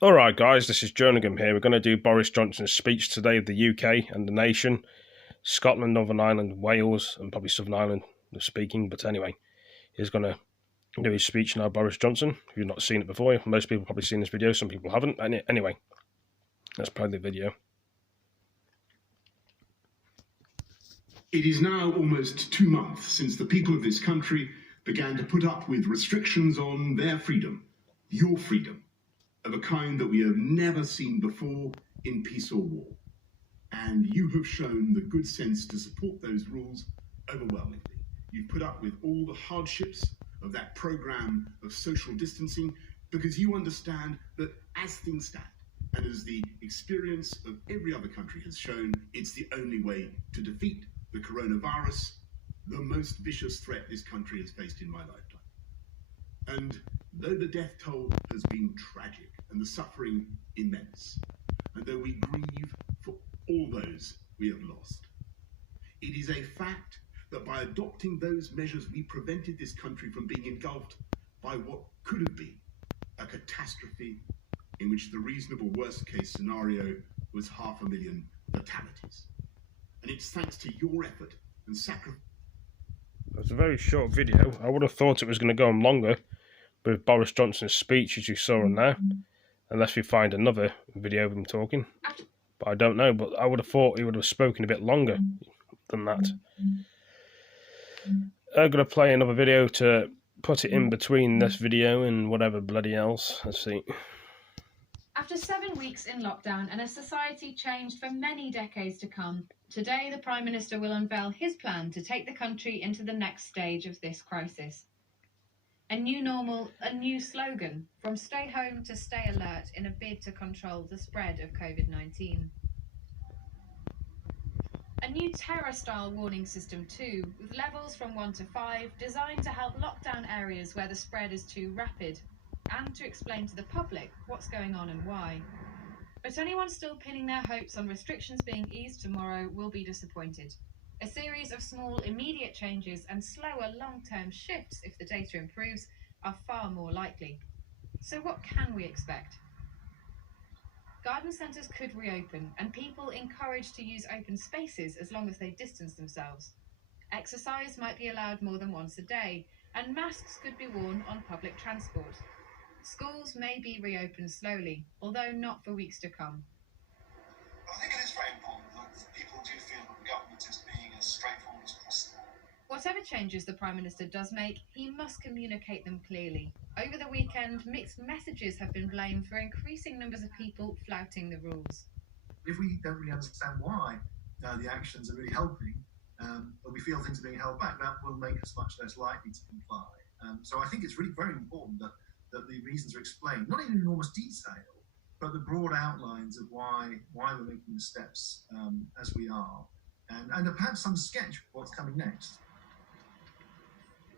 Alright guys, this is Jerningham here. We're going to do Boris Johnson's speech today of the UK and the nation. Scotland, Northern Ireland, Wales and probably Southern Ireland are speaking, but anyway, he's going to do his speech now, Boris Johnson. If you've not seen it before, most people have probably seen this video, some people haven't. Anyway, let's play the video. It is now almost 2 months since the people of this country began to put up with restrictions on their freedom, your freedom, of a kind that we have never seen before in peace or war. And you have shown the good sense to support those rules overwhelmingly. You've put up with all the hardships of that program of social distancing because you understand that as things stand, and as the experience of every other country has shown, it's the only way to defeat the coronavirus, the most vicious threat this country has faced in my lifetime. And though the death toll has been tragic and the suffering immense, and though we grieve for all those we have lost, it is a fact that by adopting those measures we prevented this country from being engulfed by what could have been a catastrophe in which the reasonable worst case scenario was 500,000 fatalities. And it's thanks to your effort and sacrifice. It's a very short video. I would have thought it was going to go on longer with Boris Johnson's speech, as you saw on there, unless we find another video of him talking. But I don't know, but I would have thought he would have spoken a bit longer than that. I'm going to play another video to put it in between this video and whatever bloody else. Let's see. After 7 weeks in lockdown and a society changed for many decades to come, today the Prime Minister will unveil his plan to take the country into the next stage of this crisis. A new normal, a new slogan, from stay home to stay alert in a bid to control the spread of COVID-19. A new terror-style warning system too, with levels from 1 to 5, designed to help lock down areas where the spread is too rapid, and to explain to the public what's going on and why. But anyone still pinning their hopes on restrictions being eased tomorrow will be disappointed. A series of small immediate changes and slower long-term shifts, if the data improves, are far more likely. So what can we expect? Garden centres could reopen and people encouraged to use open spaces as long as they distance themselves. Exercise might be allowed more than once a day, and masks could be worn on public transport. Schools may be reopened slowly, although not for weeks to come. I think it is very important that people do feel that the government is being as straightforward as possible. Whatever changes the Prime Minister does make, he must communicate them clearly. Over the weekend, mixed messages have been blamed for increasing numbers of people flouting the rules. If we don't really understand why the actions are really helping, or we feel things are being held back, that will make us much less likely to comply. So I think it's really very important that the reasons are explained, not in enormous detail, but the broad outlines of why we're making the steps as we are, and perhaps some sketch of what's coming next.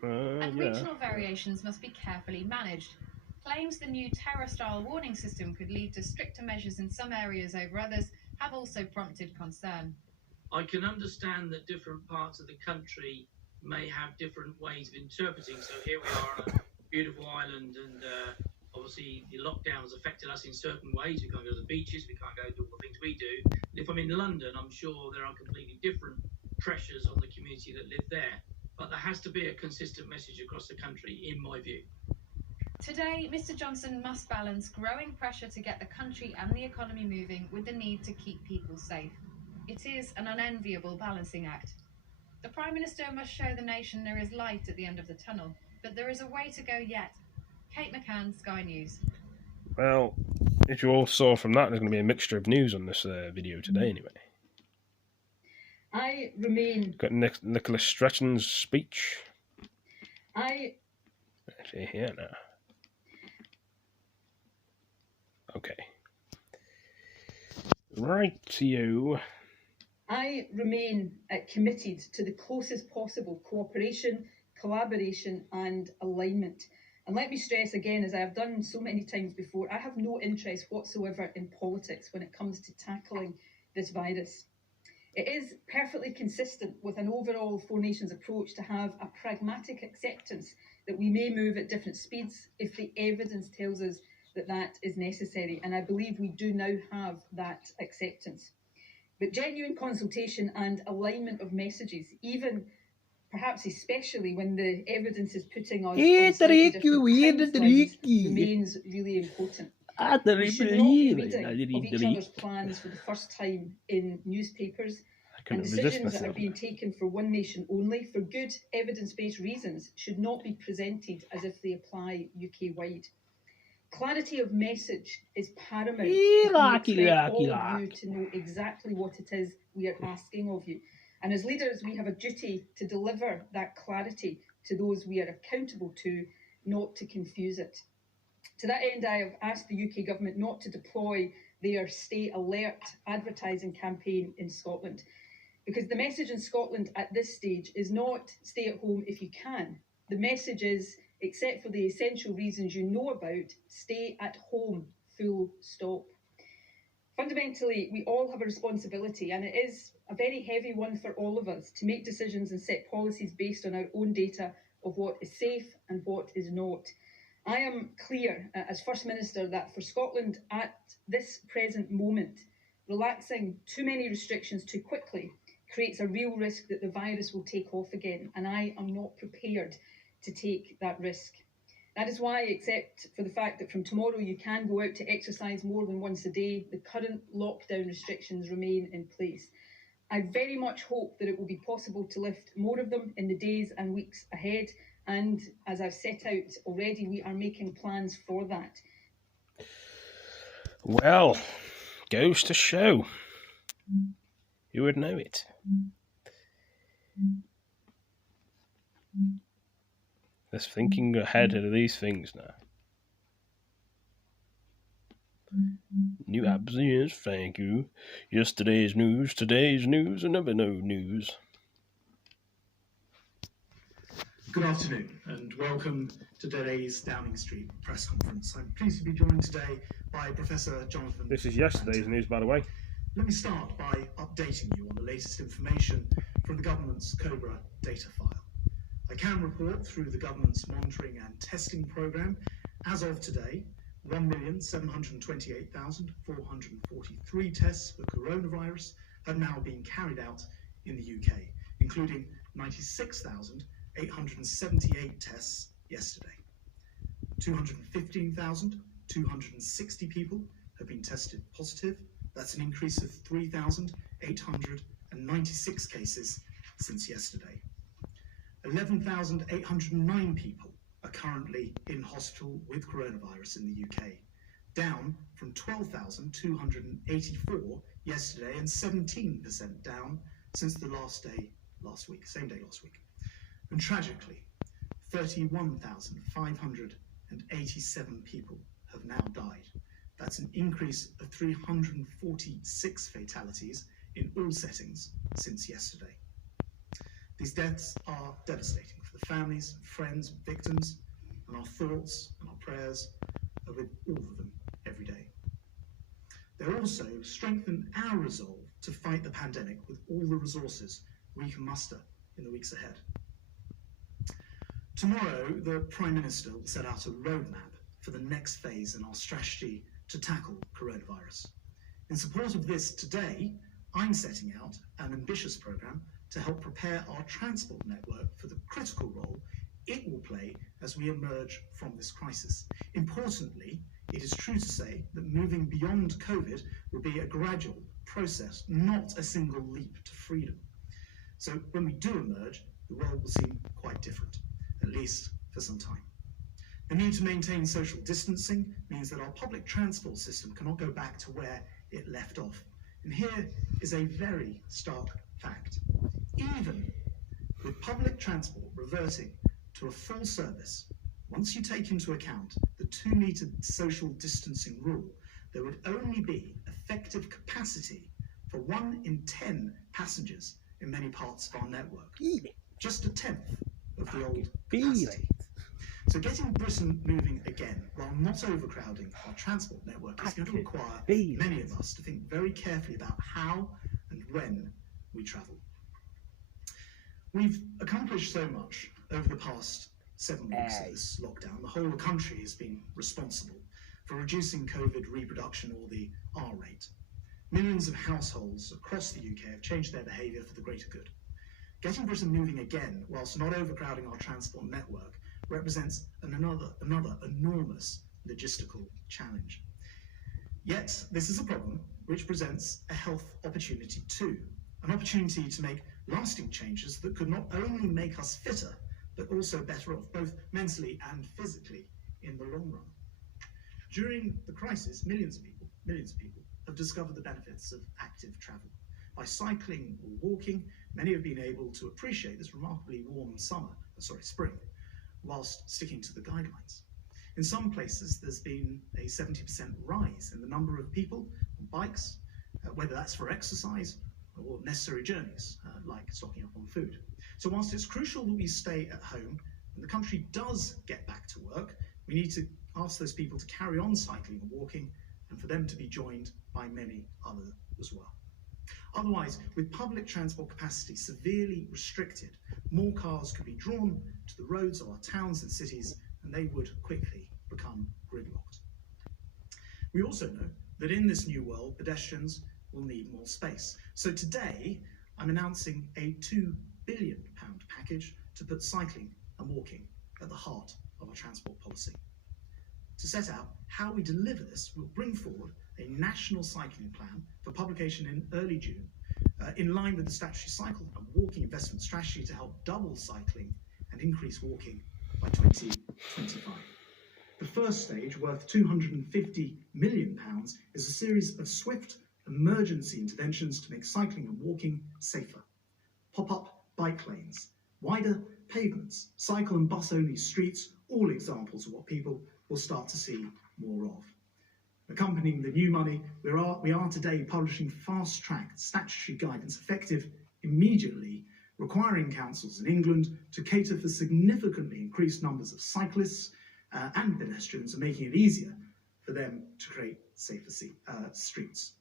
And regional variations must be carefully managed. Claims the new terror-style warning system could lead to stricter measures in some areas over others have also prompted concern. I can understand that different parts of the country may have different ways of interpreting. So here we are on a beautiful island, and obviously the lockdown has affected us in certain ways. We can't go to the beaches, we can't go do all the things we do. And if I'm in London, I'm sure there are completely different pressures on the community that live there. But there has to be a consistent message across the country, in my view. Today, Mr Johnson must balance growing pressure to get the country and the economy moving with the need to keep people safe. It is an unenviable balancing act. The Prime Minister must show the nation there is light at the end of the tunnel, but there is a way to go yet. Kate McCann, Sky News. Well, as you all saw from that, there's going to be a mixture of news on this video today anyway. I remain... Got Nicola Sturgeon's speech. Actually, here now. Okay. Right to you. I remain committed to the closest possible cooperation, collaboration and alignment. And let me stress again, as I have done so many times before, I have no interest whatsoever in politics when it comes to tackling this virus. It is perfectly consistent with an overall Four Nations approach to have a pragmatic acceptance that we may move at different speeds if the evidence tells us that that is necessary, and I believe we do now have that acceptance. But genuine consultation and alignment of messages, even perhaps especially when the evidence is putting us on slightly different timelines, remains really important. We should not be reading of each other's plans for the first time in newspapers, and decisions that are being taken for one nation only for good evidence-based reasons should not be presented as if they apply UK-wide. Clarity of message is paramount. We expect all of you to know exactly what it is we are asking of you. And as leaders, we have a duty to deliver that clarity to those we are accountable to, not to confuse it. To that end, I have asked the UK government not to deploy their Stay Alert advertising campaign in Scotland, because the message in Scotland at this stage is not stay at home if you can. The message is, except for the essential reasons you know about, stay at home, full stop. Fundamentally, we all have a responsibility, and it is a very heavy one for all of us, to make decisions and set policies based on our own data of what is safe and what is not. I am clear as First Minister that for Scotland at this present moment, relaxing too many restrictions too quickly creates a real risk that the virus will take off again, and I am not prepared to take that risk. That is why, except for the fact that from tomorrow you can go out to exercise more than once a day, the current lockdown restrictions remain in place. I very much hope that it will be possible to lift more of them in the days and weeks ahead, and as I've set out already, we are making plans for that. Well, goes to show. Who would know it? Let's thinking ahead of these things now. New apps, yes, thank you. Yesterday's news, today's news, and never no news. Good afternoon and welcome to today's Downing Street press conference. I'm pleased to be joined today by Professor Jonathan. This is yesterday's news, by the way. Let me start by updating you on the latest information from the government's COBRA data file. I can report through the government's monitoring and testing programme, as of today, 1,728,443 tests for coronavirus have now been carried out in the UK, including 96,878 tests yesterday. 215,260 people have been tested positive. That's an increase of 3,896 cases since yesterday. 11,809 people are currently in hospital with coronavirus in the UK, down from 12,284 yesterday and 17% down since the same day last week. And tragically, 31,587 people have now died. That's an increase of 346 fatalities in all settings since yesterday. These deaths are devastating for the families, friends, victims, and our thoughts and our prayers are with all of them every day. They also strengthen our resolve to fight the pandemic with all the resources we can muster in the weeks ahead. Tomorrow, the Prime Minister will set out a roadmap for the next phase in our strategy to tackle coronavirus. In support of this today, I'm setting out an ambitious programme to help prepare our transport network for the critical role it will play as we emerge from this crisis. Importantly, it is true to say that moving beyond COVID will be a gradual process, not a single leap to freedom. So when we do emerge, the world will seem quite different, at least for some time. The need to maintain social distancing means that our public transport system cannot go back to where it left off. And here is a very stark fact. Even with public transport reverting to a full service, once you take into account the 2-metre social distancing rule, there would only be effective capacity for 1 in 10 passengers in many parts of our network. Just a tenth of the old capacity. So getting Britain moving again while not overcrowding our transport network is going to require many of us to think very carefully about how and when we travel. We've accomplished so much over the past 7 weeks of this lockdown. The whole country has been responsible for reducing COVID reproduction, or the R rate. Millions of households across the UK have changed their behaviour for the greater good. Getting Britain moving again, whilst not overcrowding our transport network, represents another enormous logistical challenge. Yet, this is a problem which presents a health opportunity too, an opportunity to make lasting changes that could not only make us fitter, but also better off both mentally and physically in the long run. During the crisis, millions of people have discovered the benefits of active travel. By cycling or walking, many have been able to appreciate this remarkably warm spring, whilst sticking to the guidelines. In some places, there's been a 70% rise in the number of people on bikes, whether that's for exercise or necessary journeys, like stocking up on food. So whilst it's crucial that we stay at home, when the country does get back to work, we need to ask those people to carry on cycling and walking, and for them to be joined by many others as well. Otherwise, with public transport capacity severely restricted, more cars could be drawn to the roads of our towns and cities, and they would quickly become gridlocked. We also know that in this new world, pedestrians will need more space. So today, I'm announcing a £2 billion package to put cycling and walking at the heart of our transport policy. To set out how we deliver this, we'll bring forward a national cycling plan for publication in early June, in line with the statutory cycle and walking investment strategy to help double cycling and increase walking by 2025. The first stage, worth £250 million, is a series of swift emergency interventions to make cycling and walking safer. Pop-up bike lanes, wider pavements, cycle and bus-only streets, all examples of what people will start to see more of. Accompanying the new money, we are today publishing fast-track statutory guidance effective immediately, requiring councils in England to cater for significantly increased numbers of cyclists and pedestrians, and making it easier for them to create safer streets.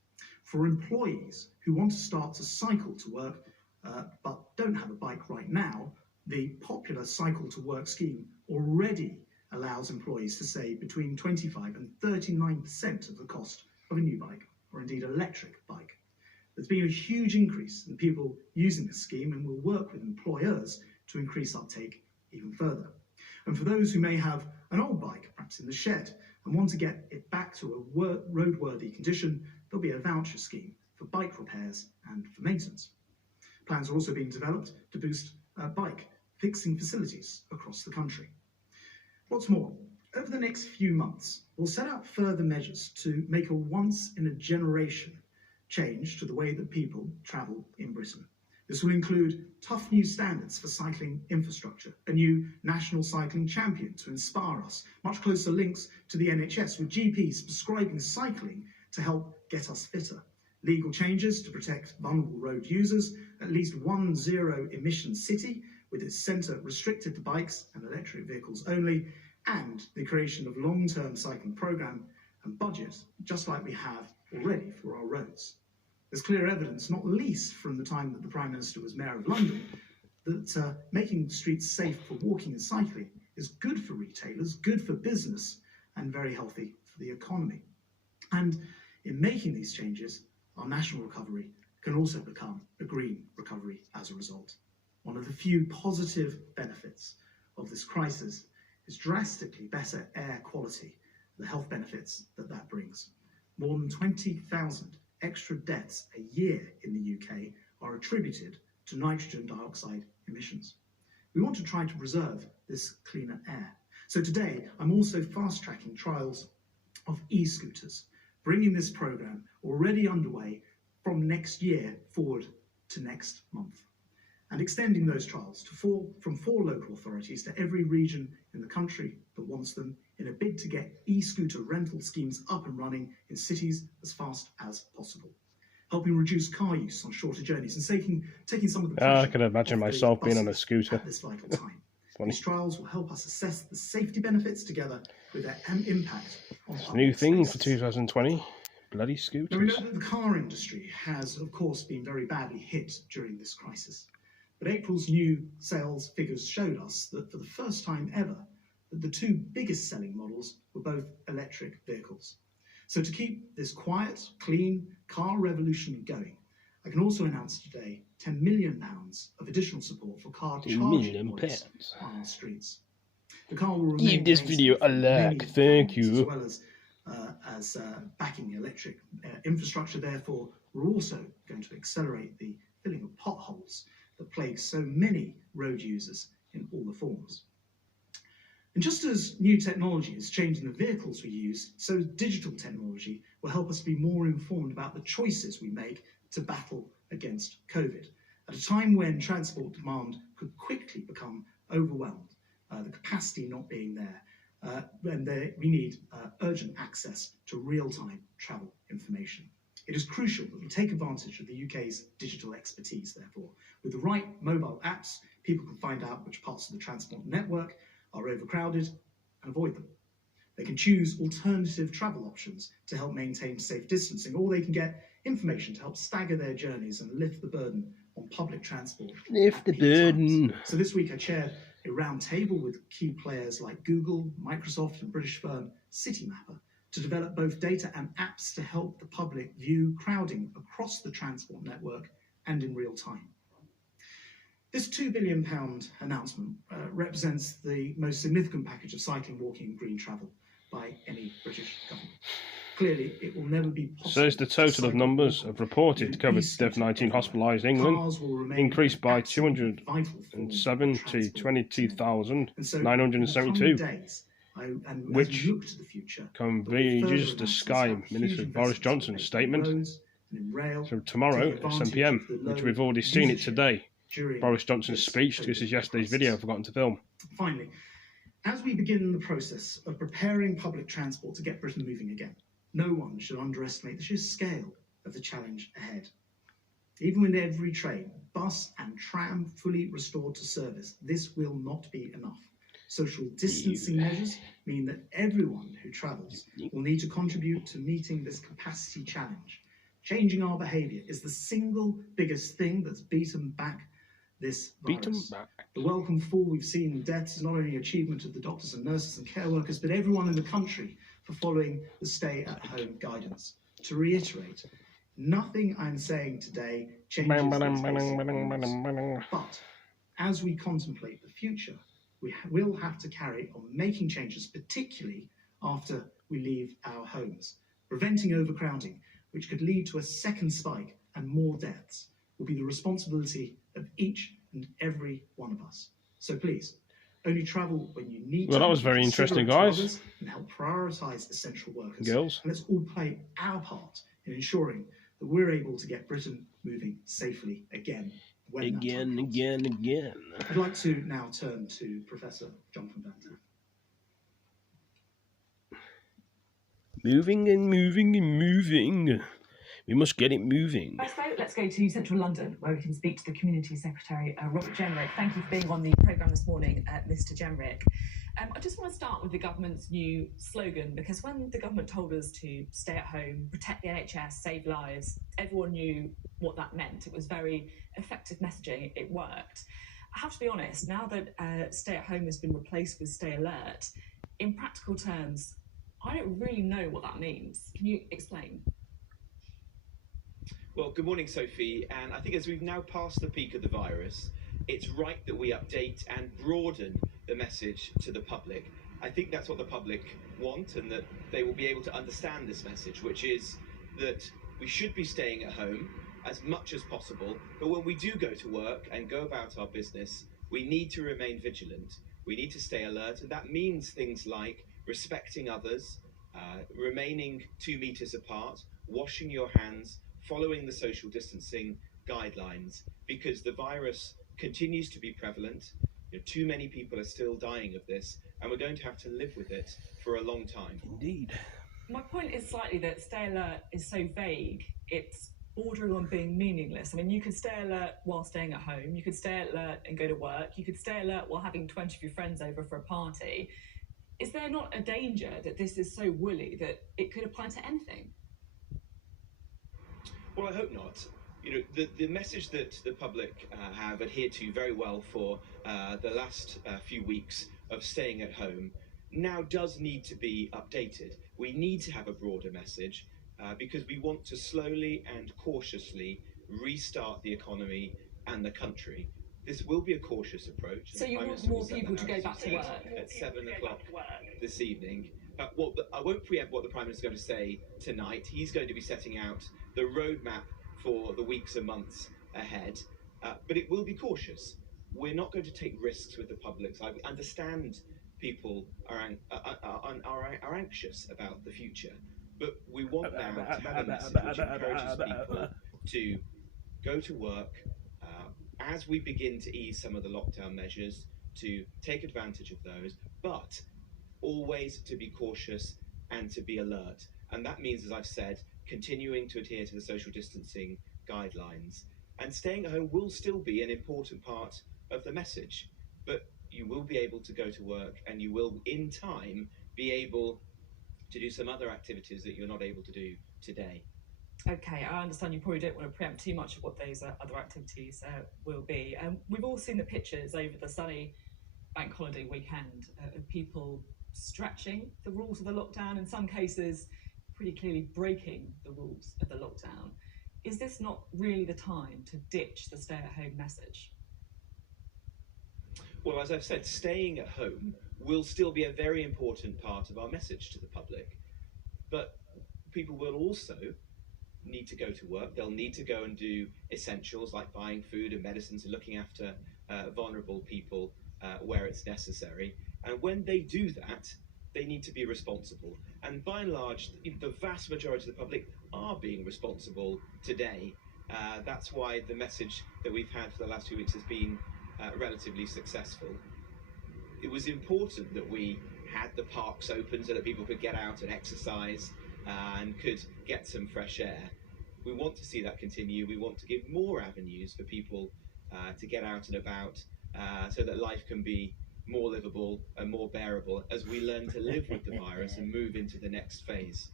For employees who want to start to cycle to work but don't have a bike right now, the popular Cycle to Work scheme already allows employees to save between 25 and 39% of the cost of a new bike, or indeed electric bike. There's been a huge increase in people using this scheme, and we'll work with employers to increase uptake even further. And for those who may have an old bike, perhaps in the shed, and want to get it back to a roadworthy condition, there'll be a voucher scheme for bike repairs and for maintenance. Plans are also being developed to boost bike fixing facilities across the country. What's more, over the next few months, we'll set out further measures to make a once-in-a-generation change to the way that people travel in Britain. This will include tough new standards for cycling infrastructure, a new national cycling champion to inspire us, much closer links to the NHS with GPs prescribing cycling to help get us fitter, legal changes to protect vulnerable road users, at least one zero-emission city with its centre restricted to bikes and electric vehicles only, and the creation of long-term cycling programme and budget, just like we have already for our roads. There's clear evidence, not least from the time that the Prime Minister was Mayor of London, that making streets safe for walking and cycling is good for retailers, good for business, and very healthy for the economy. And in making these changes, our national recovery can also become a green recovery as a result. One of the few positive benefits of this crisis is drastically better air quality, the health benefits that brings. More than 20,000 extra deaths a year in the UK are attributed to nitrogen dioxide emissions. We want to try to preserve this cleaner air. So today, I'm also fast-tracking trials of e-scooters, bringing this programme already underway from next year forward to next month, and extending those trials from 4 local authorities to every region in the country that wants them, in a bid to get e-scooter rental schemes up and running in cities as fast as possible, helping reduce car use on shorter journeys and taking some of the pressure I can imagine myself being on a scooter. at this vital time. These trials will help us assess the safety benefits together with their impact on New thing for spaces. 2020, bloody Now, we scooters. know that the car industry has, of course, been very badly hit during this crisis. But April's new sales figures showed us that for the first time ever, that the two biggest selling models were both electric vehicles. So to keep this quiet, clean car revolution going, I can also announce today £10 million of additional support for car charging points on our streets. The car will remain Give this video a like, thank you. As well as backing electric infrastructure. Therefore, we're also going to accelerate the filling of potholes that plague so many road users in all the forms. And just as new technology is changing the vehicles we use, so digital technology will help us be more informed about the choices we make to battle against COVID. At a time when transport demand could quickly become overwhelmed, the capacity not being there, we need urgent access to real-time travel information. It is crucial that we take advantage of the UK's digital expertise, therefore. With the right mobile apps, people can find out which parts of the transport network are overcrowded and avoid them. They can choose alternative travel options to help maintain safe distancing, or they can get information to help stagger their journeys and lift the burden on public transport. Lift the burden. So this week I chaired a round table with key players like Google, Microsoft and British firm Citymapper to develop both data and apps to help the public view crowding across the transport network and in real time. This £2 billion announcement represents the most significant package of cycling, walking and green travel by any British government. Clearly, it will never be possible. So is the total of numbers of reported COVID-19 hospitalised in England increased by 207 to 22,972, which converges the Sky Minister Boris Johnson's statement from tomorrow at 7 PM, which we've already seen it today. Boris Johnson's speech. This is yesterday's video I've forgotten to film. Finally, as we begin the process of preparing public transport to get Britain moving again, no one should underestimate the sheer scale of the challenge ahead. Even with every train, bus and tram fully restored to service, this will not be enough. Social distancing measures mean that everyone who travels will need to contribute to meeting this capacity challenge. Changing our behaviour is the single biggest thing that's beaten back this virus. The welcome fall we've seen in deaths is not only an achievement of the doctors and nurses and care workers, but everyone in the country for following the stay-at-home guidance. To reiterate, nothing I'm saying today changes this. But as we contemplate the future, we will have to carry on making changes, particularly after we leave our homes. Preventing overcrowding, which could lead to a second spike and more deaths, will be the responsibility of each and every one of us. So please, only travel when you need to. Well, that was very interesting, guys. And help prioritise essential workers. Girls. And let's all play our part in ensuring that we're able to get Britain moving safely again. Again. I'd like to now turn to Professor Jonathan Van Zandt. Moving and moving and moving. We must get it moving. So let's go to central London, where we can speak to the Community Secretary, Robert Jenrick. Thank you for being on the programme this morning, Mr. Jenrick. I just want to start with the government's new slogan, because when the government told us to stay at home, protect the NHS, save lives, everyone knew what that meant. It was very effective messaging. It worked. I have to be honest, now that stay at home has been replaced with stay alert, in practical terms, I don't really know what that means. Can you explain? Well, good morning, Sophie. And I think as we've now passed the peak of the virus, it's right that we update and broaden the message to the public. I think that's what the public want, and that they will be able to understand this message, which is that we should be staying at home as much as possible. But when we do go to work and go about our business, we need to remain vigilant. We need to stay alert. And that means things like respecting others, remaining 2 meters apart, washing your hands, following the social distancing guidelines, because the virus continues to be prevalent. Too many people are still dying of this, and we're going to have to live with it for a long time. Indeed. My point is slightly that stay alert is so vague, it's bordering on being meaningless. I mean, you could stay alert while staying at home, you could stay alert and go to work, you could stay alert while having 20 of your friends over for a party. Is there not a danger that this is so woolly that it could apply to anything? Well, I hope not. The message that the public have adhered to very well for the last few weeks of staying at home now does need to be updated. We need to have a broader message because we want to slowly and cautiously restart the economy and the country. This will be a cautious approach. So you want more people to go back to work? At 7 o'clock this evening. I won't preempt what the Prime Minister is going to say tonight. He's going to be setting out the roadmap for the weeks and months ahead, but it will be cautious. We're not going to take risks with the public. So I understand people are anxious about the future, but we want now to have a message which encourages people to go to work as we begin to ease some of the lockdown measures, to take advantage of those, but always to be cautious and to be alert. And that means, as I've said, continuing to adhere to the social distancing guidelines. And staying at home will still be an important part of the message, but you will be able to go to work and you will, in time, be able to do some other activities that you're not able to do today. Okay, I understand you probably don't want to preempt too much of what those other activities will be. We've all seen the pictures over the sunny bank holiday weekend of people stretching the rules of the lockdown, in some cases pretty clearly breaking the rules of the lockdown. Is this not really the time to ditch the stay-at-home message? Well, as I've said, staying at home will still be a very important part of our message to the public. But people will also need to go to work. They'll need to go and do essentials like buying food and medicines and looking after vulnerable people where it's necessary. And when they do that, they need to be responsible. And by and large, the vast majority of the public are being responsible today. That's why the message that we've had for the last few weeks has been relatively successful. It was important that we had the parks open so that people could get out and exercise and could get some fresh air. We want to see that continue. We want to give more avenues for people to get out and about so that life can be more livable and more bearable as we learn to live with the virus and move into the next phase.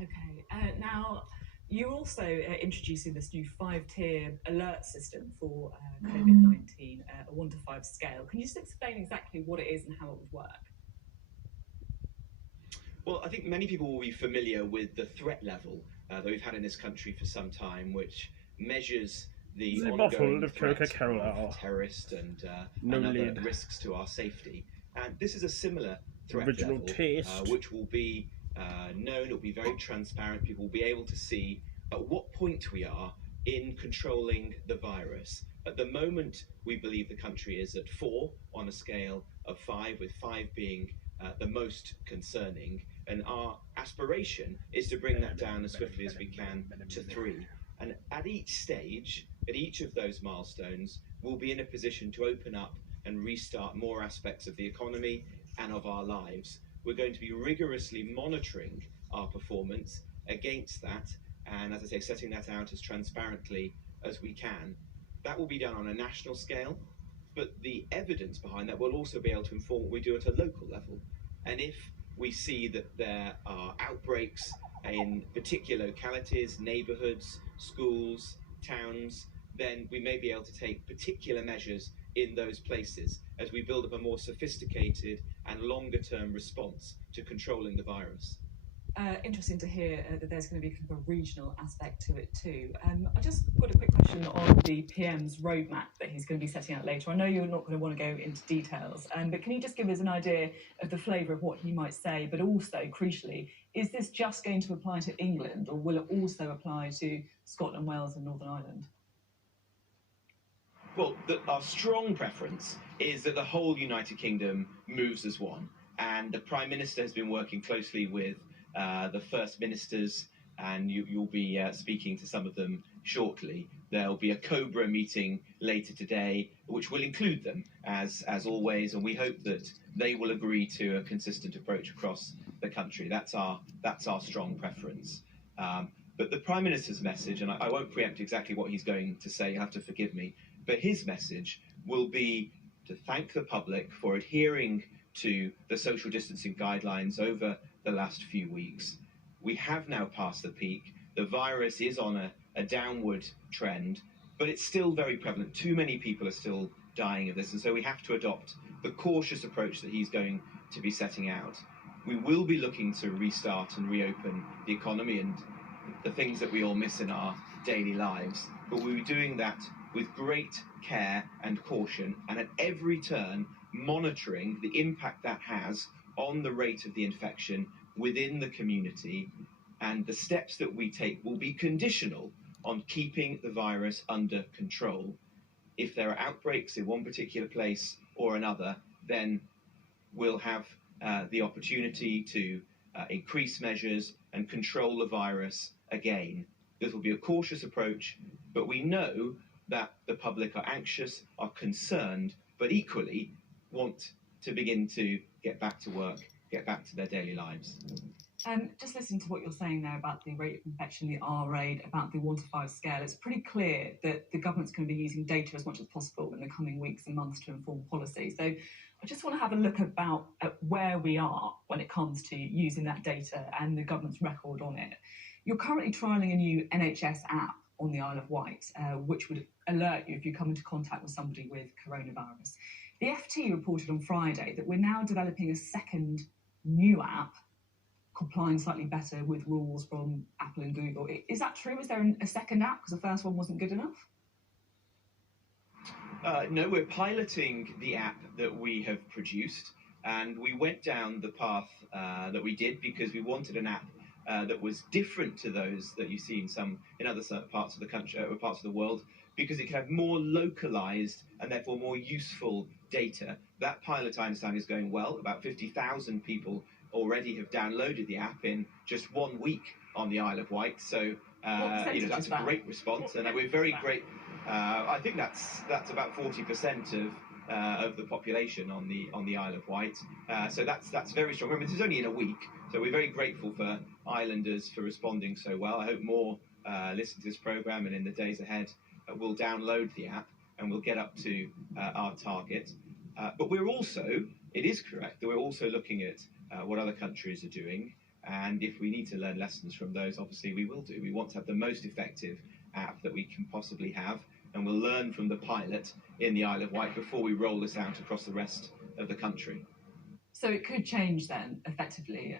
Okay, now you're also introducing this new 5-tier alert system for COVID-19, a 1 to 5 scale. Can you just explain exactly what it is and how it would work? Well, I think many people will be familiar with the threat level that we've had in this country for some time, which measures the ongoing threat of terrorist and other risks to our safety. And this is a similar threat level, which will be known, it will be very transparent. People will be able to see at what point we are in controlling the virus. At the moment, we believe the country is at 4 on a scale of 5, with 5 being the most concerning. And our aspiration is to bring that down as swiftly as we can to 3. And at each stage, at each of those milestones, we'll be in a position to open up and restart more aspects of the economy and of our lives. We're going to be rigorously monitoring our performance against that, and as I say, setting that out as transparently as we can. That will be done on a national scale, but the evidence behind that will also be able to inform what we do at a local level. And if we see that there are outbreaks in particular localities, neighbourhoods, schools, towns, then we may be able to take particular measures in those places as we build up a more sophisticated and longer-term response to controlling the virus. Interesting to hear that there's going to be kind of a regional aspect to it too. I just got a quick question on the PM's roadmap that he's going to be setting out later. I know you're not going to want to go into details, but can you just give us an idea of the flavour of what he might say, but also, crucially, is this just going to apply to England, or will it also apply to Scotland, Wales and Northern Ireland? Well, our strong preference is that the whole United Kingdom moves as one, and the Prime Minister has been working closely with the First Ministers, and you'll be speaking to some of them shortly. There'll be a COBRA meeting later today, which will include them, as always, and we hope that they will agree to a consistent approach across the country. That's our strong preference. But the Prime Minister's message, and I won't preempt exactly what he's going to say, you'll have to forgive me, but his message will be to thank the public for adhering to the social distancing guidelines over the last few weeks. We have now passed the peak. The virus is on a downward trend, but it's still very prevalent. Too many people are still dying of this, and so we have to adopt the cautious approach that he's going to be setting out. We will be looking to restart and reopen the economy and the things that we all miss in our daily lives, but we'll be doing that with great care and caution, and at every turn monitoring the impact that has on the rate of the infection within the community, and the steps that we take will be conditional on keeping the virus under control. If there are outbreaks in one particular place or another, then we'll have the opportunity to increase measures and control the virus again. This will be a cautious approach, but we know that the public are anxious, are concerned, but equally want to begin to get back to work, get back to their daily lives. Just listening to what you're saying there about the rate of infection, the R rate, about the 1 to 5 scale, it's pretty clear that the government's going to be using data as much as possible in the coming weeks and months to inform policy. So I just want to have a look at where we are when it comes to using that data and the government's record on it. You're currently trialling a new NHS app on the Isle of Wight, which would alert you if you come into contact with somebody with coronavirus. The FT reported on Friday that we're now developing a second new app complying slightly better with rules from Apple and Google. Is that true? Is there a second app because the first one wasn't good enough? No, we're piloting the app that we have produced, and we went down the path that we did because we wanted an app that was different to those that you see in other parts of the country, parts of the world, because it can have more localized and therefore more useful data. That pilot, I understand, is going well. About 50,000 people already have downloaded the app in just 1 week on the Isle of Wight. So that's a great response, and we're very great. I think that's about 40% of the population on the Isle of Wight. So that's very strong. Remember, this is only in a week, so we're very grateful for islanders for responding so well. I hope more listen to this programme, and in the days ahead we'll download the app and we'll get up to our target. But it is correct that we're also looking at what other countries are doing, and if we need to learn lessons from those, obviously we will do. We want to have the most effective app that we can possibly have, and we'll learn from the pilot in the Isle of Wight before we roll this out across the rest of the country. So it could change then, effectively,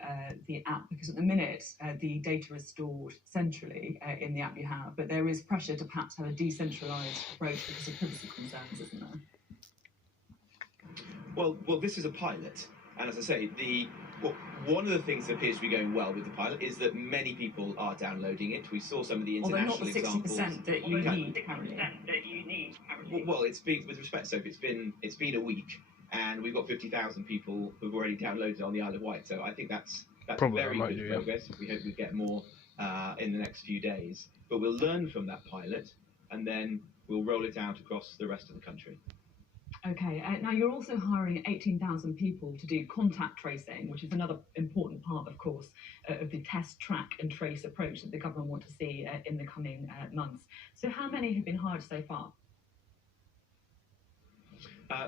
the app, because at the minute the data is stored centrally in the app you have, but there is pressure to perhaps have a decentralised approach because of privacy concerns, isn't there? Well, this is a pilot, and as I say, one of the things that appears to be going well with the pilot is that many people are downloading it. We saw some of the international examples. Although not the 60% that you need currently. Well, it's been, with respect, Sophie, it's been a week, and we've got 50,000 people who've already downloaded it on the Isle of Wight. So I think that's probably very good progress. We hope we get more in the next few days. But we'll learn from that pilot, and then we'll roll it out across the rest of the country. Okay, now you're also hiring 18,000 people to do contact tracing, which is another important part, of course, of the test, track and trace approach that the government want to see in the coming months. So how many have been hired so far?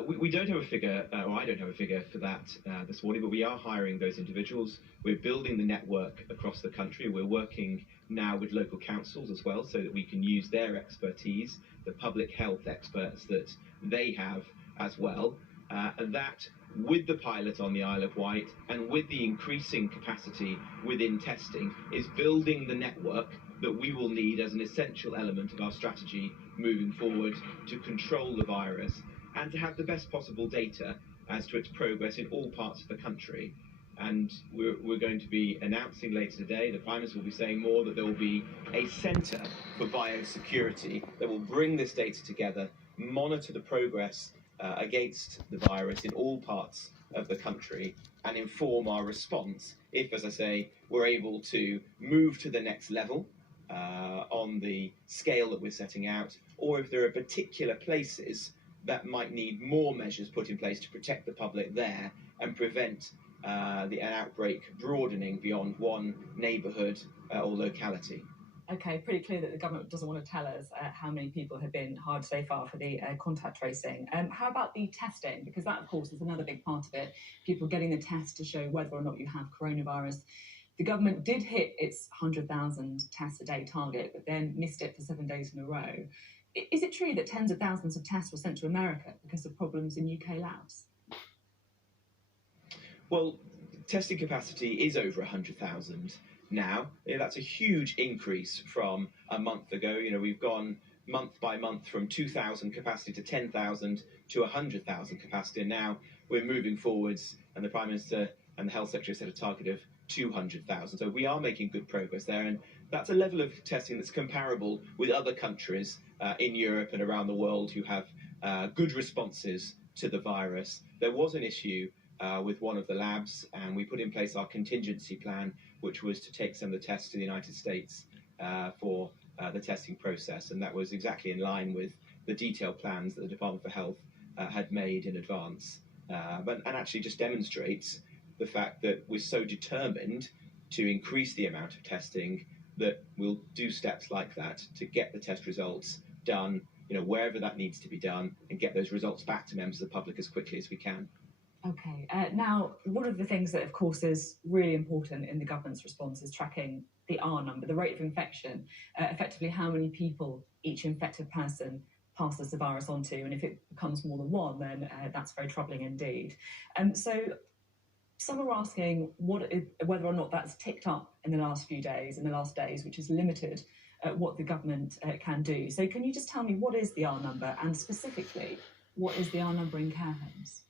We don't have a figure, or I don't have a figure for that this morning, but we are hiring those individuals. We're building the network across the country. We're working now with local councils as well, so that we can use their expertise, the public health experts that they have as well. And that, with the pilot on the Isle of Wight and with the increasing capacity within testing, is building the network that we will need as an essential element of our strategy moving forward to control the virus and to have the best possible data as to its progress in all parts of the country. And we're going to be announcing later today, the Prime Minister will be saying more, that there will be a centre for biosecurity that will bring this data together, monitor the progress against the virus in all parts of the country, and inform our response if, as I say, we're able to move to the next level on the scale that we're setting out, or if there are particular places that might need more measures put in place to protect the public there and prevent an outbreak broadening beyond one neighbourhood or locality. Okay, pretty clear that the government doesn't want to tell us how many people have been hired so far for the contact tracing. How about the testing? Because that, of course, is another big part of it. People getting the test to show whether or not you have coronavirus. The government did hit its 100,000 tests a day target, but then missed it for 7 days in a row. Is it true that tens of thousands of tests were sent to America because of problems in UK labs? Well, testing capacity is over 100,000 now. That's a huge increase from a month ago. We've gone month by month from 2,000 capacity to 10,000 to 100,000 capacity. And now we're moving forwards, and the Prime Minister and the Health Secretary set a target of 200,000. So we are making good progress there. And that's a level of testing that's comparable with other countries in Europe and around the world who have good responses to the virus. There was an issue with one of the labs, and we put in place our contingency plan, which was to take some of the tests to the United States for the testing process, and that was exactly in line with the detailed plans that the Department for Health had made in advance, and actually just demonstrates the fact that we're so determined to increase the amount of testing that we'll do steps like that to get the test results done, wherever that needs to be done, and get those results back to members of the public as quickly as we can. Okay. Now, one of the things that, of course, is really important in the government's response is tracking the R number, the rate of infection, effectively how many people each infected person passes the virus onto. And if it becomes more than one, then that's very troubling indeed. So some are asking whether or not that's ticked up in the last days, which is limited what the government can do. So can you just tell me what is the R number, and specifically, what is the R number in care homes?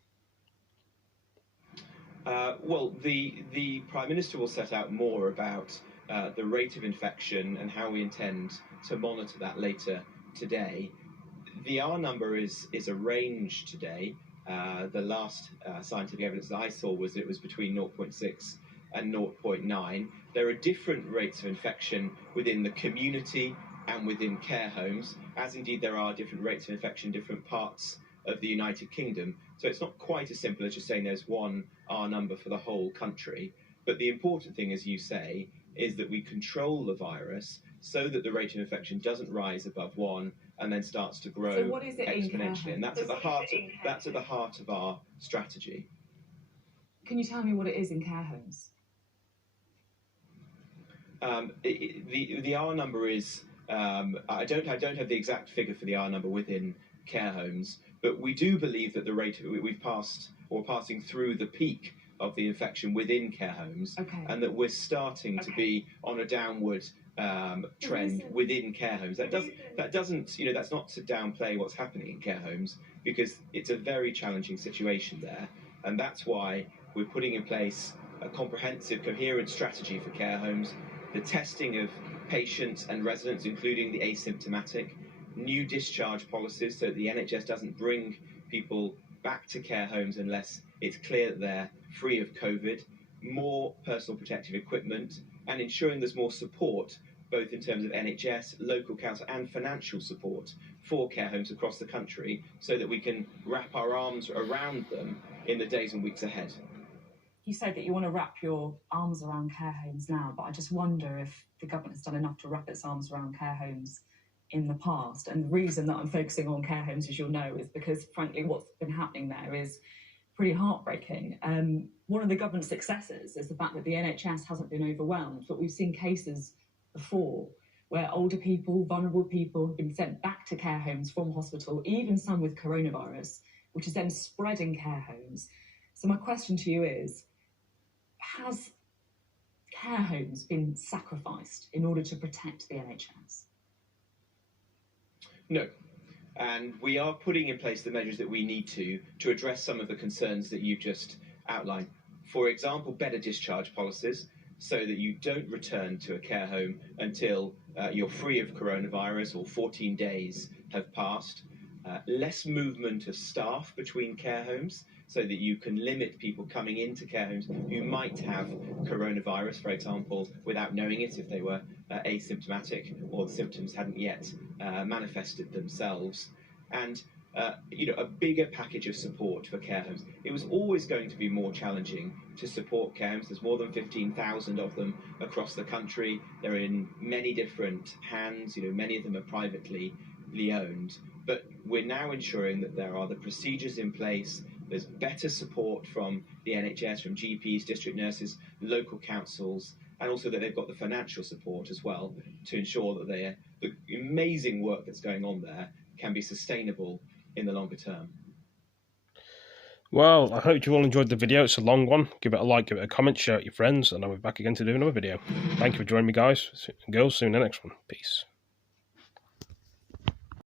Well, the Prime Minister will set out more about the rate of infection and how we intend to monitor that later today. The R number is a range today. The last scientific evidence that I saw was it was between 0.6 and 0.9. There are different rates of infection within the community and within care homes, as indeed there are different rates of infection in different parts of the United Kingdom. So it's not quite as simple as just saying there's one R number for the whole country. But the important thing, as you say, is that we control the virus so that the rate of infection doesn't rise above 1 and then starts to grow so what is it exponentially. And that's at the heart of our strategy. Can you tell me what it is in care homes? The R number is I don't have the exact figure for the R number within care homes, but we do believe that the rate we've passed or passing through the peak of the infection within care homes, and that we're starting to be on a downward trend within care homes. That's not to downplay what's happening in care homes, because it's a very challenging situation there, and that's why we're putting in place a comprehensive, coherent strategy for care homes, the testing of patients and residents, including the asymptomatic, new discharge policies so that the NHS doesn't bring people back to care homes unless it's clear that they're free of COVID, more personal protective equipment, and ensuring there's more support, both in terms of NHS, local council, and financial support for care homes across the country, so that we can wrap our arms around them in the days and weeks ahead. You say that you want to wrap your arms around care homes now, but I just wonder if the government has done enough to wrap its arms around care homes in the past. And the reason that I'm focusing on care homes, as you'll know, is because, frankly, what's been happening there is pretty heartbreaking. One of the government's successes is the fact that the NHS hasn't been overwhelmed, but we've seen cases before where older people, vulnerable people, have been sent back to care homes from hospital, even some with coronavirus, which is then spread in care homes. So my question to you is, has care homes been sacrificed in order to protect the NHS? No. And we are putting in place the measures that we need to address some of the concerns that you've just outlined. For example, better discharge policies, so that you don't return to a care home until you're free of coronavirus or 14 days have passed. Less movement of staff between care homes, so that you can limit people coming into care homes who might have coronavirus, for example, without knowing it if they were asymptomatic or the symptoms hadn't yet manifested themselves. And a bigger package of support for care homes. It was always going to be more challenging to support care homes. There's more than 15,000 of them across the country. They're in many different hands. Many of them are privately owned. But we're now ensuring that there are the procedures in place. There's better support from the NHS, from GPs, district nurses, local councils, and also that they've got the financial support as well to ensure that the amazing work that's going on there can be sustainable in the longer term. Well, I hope you all enjoyed the video. It's a long one. Give it a like, give it a comment, share it with your friends, and I'll be back again to do another video. Thank you for joining me, guys and girls. See you in the next one. Peace.